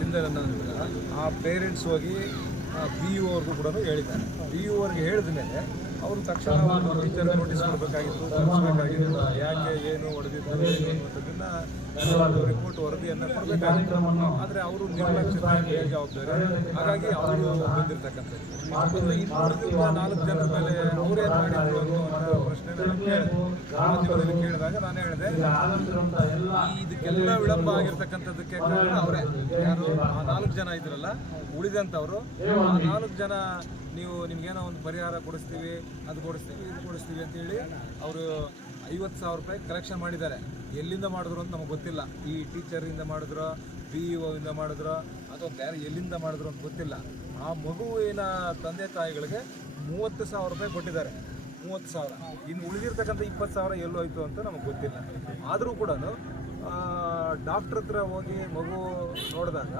ತಿಂದ ನಂತರ ಆ ಪೇರೆಂಟ್ಸ್ ಹೋಗಿ ಬಿ ಯು ಅವ್ರಿಗೂ ಕೂಡ ಹೇಳಿದ್ದಾರೆ ಬಿ ಯು ಅವ್ರಿಗೆ ಹೇಳಿದ ಮೇಲೆ ಅವರು ತಕ್ಷಣ ಒಂದು ಟೀಚರ್ ನೋಟಿಸ್ ಕೊಡಬೇಕಾಗಿತ್ತು ತರಿಸಬೇಕಾಗಿತ್ತು ಯಾಕೆ ಏನು ಹೊಡೆದಿದ್ದಾರೆ ಏನು ರಿಪೋರ್ಟ್ ವರದಿಯನ್ನು ಕೊಡಬೇಕಾಗಿತ್ತು ಆದರೆ ಅವರು ನಿರ್ಲಕ್ಷ್ಯ ಜವಾಬ್ದಾರಿ ಹಾಗಾಗಿ ಅವರು ಬಂದಿರತಕ್ಕಂಥದ್ದು ಇನ್ನೂರರಿಂದ ನಾಲ್ಕು ಜನರ ಮೇಲೆ ಅವರೇ ಮಾಡಿದ್ರು ಅನ್ನೋ ಪ್ರಶ್ನೆ ಕೇಳಿದಾಗ ನಾನು ಹೇಳಿದೆ ಇದಕ್ಕೆಲ್ಲ ವಿಳಂಬ ಆಗಿರ್ತಕ್ಕಂಥದ್ದಕ್ಕೆ ಕಾರಣ ಅವರೇ ಯಾರು ಆ ನಾಲ್ಕು ಜನ ಇದ್ರಲ್ಲ ಉಳಿದಂಥವರು ಆ ನಾಲ್ಕು ಜನ ನೀವು ನಿಮ್ಗೇನೋ ಒಂದು ಪರಿಹಾರ ಕೊಡಿಸ್ತೀವಿ ಅದು ಕೊಡಿಸ್ತೀವಿ ಇದು ಕೊಡಿಸ್ತೀವಿ ಅಂತೇಳಿ ಅವರು ಐವತ್ತು ಸಾವಿರ ರೂಪಾಯಿ ಕಲೆಕ್ಷನ್ ಮಾಡಿದ್ದಾರೆ ಎಲ್ಲಿಂದ ಮಾಡಿದ್ರು ಅಂತ ನಮಗೆ ಗೊತ್ತಿಲ್ಲ ಈ ಟೀಚರಿಂದ ಮಾಡಿದ್ರು ಪಿ ಇ ಇಂದ ಮಾಡಿದ್ರು e ಅಥವಾ ಬೇರೆ ಎಲ್ಲಿಂದ ಮಾಡಿದ್ರು ಅಂತ ಗೊತ್ತಿಲ್ಲ ಆ ಮಗುವಿನ ತಂದೆ ತಾಯಿಗಳಿಗೆ ಮೂವತ್ತು ಸಾವಿರ ರೂಪಾಯಿ ಕೊಟ್ಟಿದ್ದಾರೆ ಮೂವತ್ತು ಸಾವಿರ ಇನ್ನು ಉಳಿದಿರ್ತಕ್ಕಂಥ ಇಪ್ಪತ್ತು ಸಾವಿರ ಆಯಿತು ಅಂತ ನಮಗೆ ಗೊತ್ತಿಲ್ಲ ಆದರೂ ಕೂಡ ಡಾಕ್ಟ್ರ್ ಹತ್ರ ಹೋಗಿ ಮಗು ನೋಡಿದಾಗ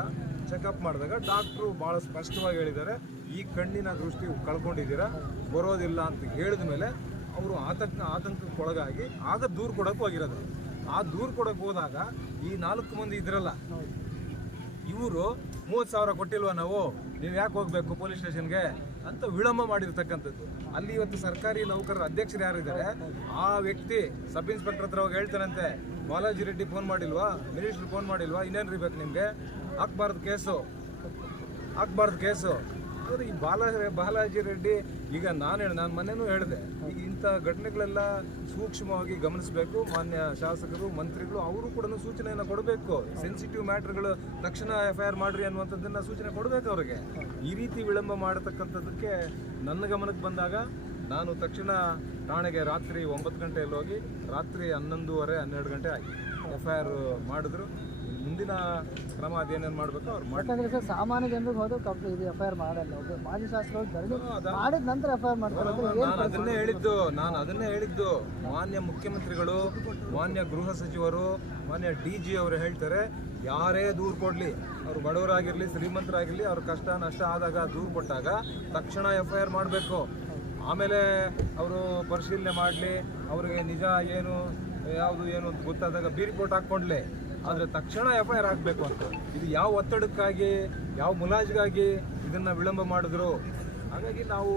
ಚೆಕಪ್ ಮಾಡಿದಾಗ ಡಾಕ್ಟ್ರು ಭಾಳ ಸ್ಪಷ್ಟವಾಗಿ ಹೇಳಿದ್ದಾರೆ ಈ ಕಣ್ಣಿನ ದೃಷ್ಟಿ ಕಳ್ಕೊಂಡಿದ್ದೀರಾ ಬರೋದಿಲ್ಲ ಅಂತ ಹೇಳಿದ ಮೇಲೆ ಅವರು ಆತಂಕ ಆತಂಕಕ್ಕೊಳಗಾಗಿ ಆಗ ದೂರು ಕೊಡೋಕೆ ಹೋಗಿರೋದು ಆ ದೂರು ಕೊಡೋಕೆ ಹೋದಾಗ ಈ ನಾಲ್ಕು ಮಂದಿ ಇದ್ರಲ್ಲ ಇವರು ಮೂವತ್ತು ಸಾವಿರ ಕೊಟ್ಟಿಲ್ವ ನಾವು ನೀವು ಯಾಕೆ ಹೋಗಬೇಕು ಪೊಲೀಸ್ ಸ್ಟೇಷನ್ಗೆ ಅಂತ ವಿಳಂಬ ಮಾಡಿರ್ತಕ್ಕಂಥದ್ದು ಅಲ್ಲಿ ಇವತ್ತು ಸರ್ಕಾರಿ ನೌಕರರ ಅಧ್ಯಕ್ಷರು ಯಾರಿದ್ದಾರೆ ಆ ವ್ಯಕ್ತಿ ಸಬ್ ಇನ್ಸ್ಪೆಕ್ಟರ್ ಹತ್ರ ಹೋಗಿ ಹೇಳ್ತಾರಂತೆ ಬಾಲಾಜಿ ರೆಡ್ಡಿ ಫೋನ್ ಮಾಡಿಲ್ವಾ ಮಿನಿಸ್ಟ್ರ್ ಫೋನ್ ಮಾಡಿಲ್ವಾ ಇನ್ನೇನು ರೀ ಬೇಕು ನಿಮಗೆ ಹಾಕ್ಬಾರ್ದು ಕೇಸು ಹಾಕ್ಬಾರ್ದು ಕೇಸು ಆದರೆ ಈ ಬಾಲ ಬಾಲಾಜಿ ರೆಡ್ಡಿ ಈಗ ನಾನು ಹೇಳಿ ನಾನು ಮೊನ್ನೆನೂ ಹೇಳಿದೆ ಈಗ ಇಂಥ ಘಟನೆಗಳೆಲ್ಲ ಸೂಕ್ಷ್ಮವಾಗಿ ಗಮನಿಸಬೇಕು ಮಾನ್ಯ ಶಾಸಕರು ಮಂತ್ರಿಗಳು ಅವರು ಕೂಡ ಸೂಚನೆಯನ್ನು ಕೊಡಬೇಕು ಸೆನ್ಸಿಟಿವ್ ಮ್ಯಾಟ್ರ್ಗಳು ತಕ್ಷಣ ಎಫ್ ಐ ಆರ್ ಮಾಡ್ರಿ ಅನ್ನುವಂಥದ್ದನ್ನು ಸೂಚನೆ ಕೊಡಬೇಕು ಅವರಿಗೆ ಈ ರೀತಿ ವಿಳಂಬ ಮಾಡತಕ್ಕಂಥದ್ದಕ್ಕೆ ನನ್ನ ಗಮನಕ್ಕೆ ಬಂದಾಗ ನಾನು ತಕ್ಷಣ ಠಾಣೆಗೆ ರಾತ್ರಿ ಒಂಬತ್ತು ಗಂಟೆಯಲ್ಲಿ ಹೋಗಿ ರಾತ್ರಿ ಹನ್ನೊಂದುವರೆ ಹನ್ನೆರಡು ಗಂಟೆ ಆಗಿ ಎಫ್ ಐ ಆರ್ ಮಾಡಿದ್ರು ಮುಂದಿನ ಕ್ರಮ ಅದೇನೇನು ಮಾಡಬೇಕು ಅವ್ರು ಮಾಡ್ತಾರೆ ಸರ್ ಸಾಮಾನ್ಯ ಜನರಿಗೆ ಹೋದ್ರೆ ಕಬ್ಬು ಇದು ಎಫ್ ಐ ಆರ್ ಮಾಡಲ್ಲ ಒಬ್ಬ ಮಾಜಿ ಶಾಸಕರು ಧರಣಿ ಮಾಡಿದ ನಂತರ ಎಫ್ ಐ ಆರ್ ಮಾಡ್ತಾರೆ ನಾನು ಅದನ್ನೇ ಹೇಳಿದ್ದು ನಾನು ಅದನ್ನೇ ಹೇಳಿದ್ದು ಮಾನ್ಯ ಮುಖ್ಯಮಂತ್ರಿಗಳು ಮಾನ್ಯ ಗೃಹ ಸಚಿವರು ಮಾನ್ಯ ಡಿ ಜಿ ಅವರು ಹೇಳ್ತಾರೆ ಯಾರೇ ದೂರು ಕೊಡಲಿ ಅವರು ಬಡವರಾಗಿರಲಿ ಶ್ರೀಮಂತರಾಗಿರಲಿ ಅವ್ರ ಕಷ್ಟ ನಷ್ಟ ಆದಾಗ ದೂರು ಕೊಟ್ಟಾಗ ತಕ್ಷಣ ಎಫ್ ಐ ಆರ್ ಮಾಡಬೇಕು ಆಮೇಲೆ ಅವರು ಪರಿಶೀಲನೆ ಮಾಡಲಿ ಅವರಿಗೆ ನಿಜ ಏನು ಯಾವುದು ಏನು ಗೊತ್ತಾದಾಗ ಬಿ ರಿಪೋರ್ಟ್ ಹಾಕ್ಕೊಂಡ್ಲೆ ಆದರೆ ತಕ್ಷಣ ಎಫ್ ಐ ಆರ್ ಅಂತ ಇದು ಯಾವ ಒತ್ತಡಕ್ಕಾಗಿ ಯಾವ ಮುಲಾಜ್ಗಾಗಿ ಇದನ್ನು ವಿಳಂಬ ಮಾಡಿದ್ರು ಹಾಗಾಗಿ ನಾವು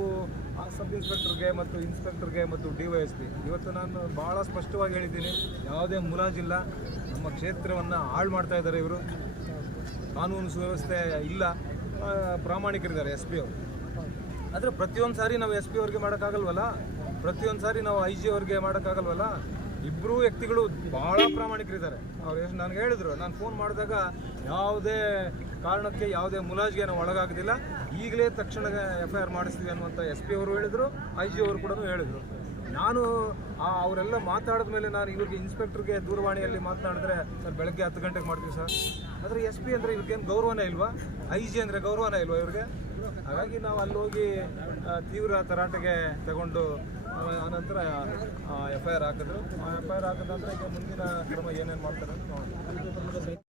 ಆ ಸಬ್ ಇನ್ಸ್ಪೆಕ್ಟರ್ಗೆ ಮತ್ತು ಇನ್ಸ್ಪೆಕ್ಟರ್ಗೆ ಮತ್ತು ಡಿ ವೈ ಎಸ್ ಪಿ ಇವತ್ತು ನಾನು ಭಾಳ ಸ್ಪಷ್ಟವಾಗಿ ಹೇಳಿದ್ದೀನಿ ಯಾವುದೇ ಮುಲಾಜಿಲ್ಲ ನಮ್ಮ ಕ್ಷೇತ್ರವನ್ನು ಹಾಳು ಮಾಡ್ತಾ ಇದ್ದಾರೆ ಇವರು ಕಾನೂನು ಸುವ್ಯವಸ್ಥೆ ಇಲ್ಲ ಪ್ರಾಮಾಣಿಕರಿದ್ದಾರೆ ಎಸ್ ಪಿ ಅವರು ಆದರೆ ಪ್ರತಿಯೊಂದು ಸಾರಿ ನಾವು ಎಸ್ ಪಿ ಅವ್ರಿಗೆ ಮಾಡೋಕ್ಕಾಗಲ್ವಲ್ಲ ಪ್ರತಿಯೊಂದು ಸಾರಿ ನಾವು ಐ ಜಿ ಅವ್ರಿಗೆ ಮಾಡೋಕ್ಕಾಗಲ್ವಲ್ಲ ಇಬ್ರು ವ್ಯಕ್ತಿಗಳು ಬಹಳ ಪ್ರಾಮಾಣಿಕರಿದ್ದಾರೆ ಅವ್ರು ಎಷ್ಟು ನನಗೆ ಹೇಳಿದ್ರು ನಾನು ಫೋನ್ ಮಾಡಿದಾಗ ಯಾವುದೇ ಕಾರಣಕ್ಕೆ ಯಾವುದೇ ಮುಲಾಜ್ಗೆ ನಾವು ಈಗಲೇ ತಕ್ಷಣ ಎಫ್ ಐ ಆರ್ ಮಾಡಿಸ್ತೀವಿ ಅನ್ನುವಂಥ ಎಸ್ ಪಿ ಅವರು ಹೇಳಿದರು ಐ ಜಿ ಅವರು ಕೂಡ ಹೇಳಿದರು ನಾನು ಅವರೆಲ್ಲ ಮಾತಾಡಿದ ಮೇಲೆ ನಾನು ಇವ್ರಿಗೆ ಇನ್ಸ್ಪೆಕ್ಟರ್ಗೆ ದೂರವಾಣಿಯಲ್ಲಿ ಮಾತನಾಡಿದ್ರೆ ಸರ್ ಬೆಳಗ್ಗೆ ಹತ್ತು ಗಂಟೆಗೆ ಮಾಡ್ತೀವಿ ಸರ್ ಆದರೆ ಎಸ್ ಪಿ ಅಂದರೆ ಇವ್ರಿಗೇನು ಗೌರವನೇ ಇಲ್ವಾ ಐ ಜಿ ಅಂದರೆ ಗೌರವನೇ ಇಲ್ವಾ ಇವ್ರಿಗೆ ಹಾಗಾಗಿ ನಾವು ಅಲ್ಲಿ ಹೋಗಿ ತೀವ್ರ ತರಾಟೆಗೆ ತಗೊಂಡು ಆನಂತರ ಎಫ್ ಐ ಆರ್ ಹಾಕಿದ್ರು ಎಫ್ ಐ ಆರ್ ಹಾಕಿದ ನಂತರ ಈಗ ಮುಂದಿನ ಕ್ರಮ ಏನೇನು ಮಾಡ್ತಾರೆ ನಾವು